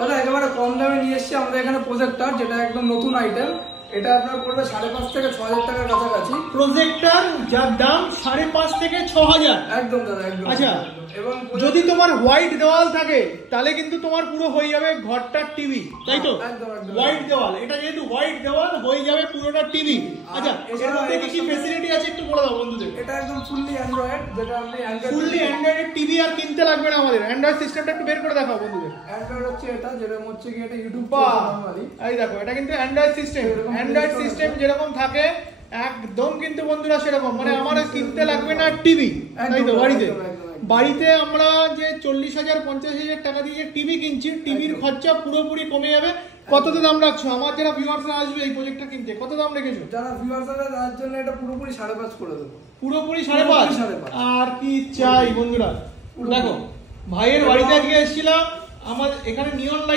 দাদা একেবারে কম দামে নিয়ে এসেছি আমাদের এখানে প্রজেক্টর, যেটা একদম নতুন আইটেম। এটা আপনার পড়বে 5.5 থেকে 6,000 টাকার কাছাকাছি। প্রজেক্টর যার দাম 5.5 থেকে 6,000। একদম দাদা একদম। আচ্ছা, এবং যদি তোমার হোয়াইট দেওয়াল থাকে তাহলে কিন্তু তোমার পুরো হয়ে যাবে ঘরটার টিভি, তাই তো? হোয়াইট দেওয়াল, এটা যেহেতু হোয়াইট দেওয়াল হয়ে যাবে পুরোটা টিভি। আচ্ছা, এর মধ্যে কি কি ফ্যাসিলিটি আছে একটু বলে দাও বন্ধুদের। এটা একদম ফুললি অ্যান্ড্রয়েড, যেটা আপনি ফুললি অ্যান্ড্রয়েড টিভি আর কিনতে লাগবে না আমাদের। অ্যান্ড্রয়েড সিস্টেমটা একটু বের করে দেখাও বন্ধুদের। অ্যান্ড্রয়েড হচ্ছে এটা, যেটা হচ্ছে কি এটা ইউটিউব নরমালি। এই দেখো, এটা কিন্তু অ্যান্ড্রয়েড সিস্টেম। অ্যান্ড্রয়েড সিস্টেম যেরকম থাকে একদম কিন্তু বন্ধুরা সেরকম, মানে আমার কিনতে লাগবে না টিভি, তাই তো? বাড়িতে আমরা যে 40,000 50,000 টাকা দিয়ে টিভি কিনছি, টিভির খরচা পুরোপুরি কমে যাবে। কত দাম রাখছো? আমার যারা ভিউয়ার্সরা আসবে এই প্রজেক্টটা কিনতে, কত দাম রেখেছো? যারা ভিউয়ার্সরা তার জন্য এটা পুরোপুরি 5.5 করে দেবো। পুরোপুরি 5.5। আর কি চাই বন্ধুরা? দেখো, ভাইয়ের বাড়িতে আজকে এসেছিলাম, আমার এখানে নিয়ন লাইট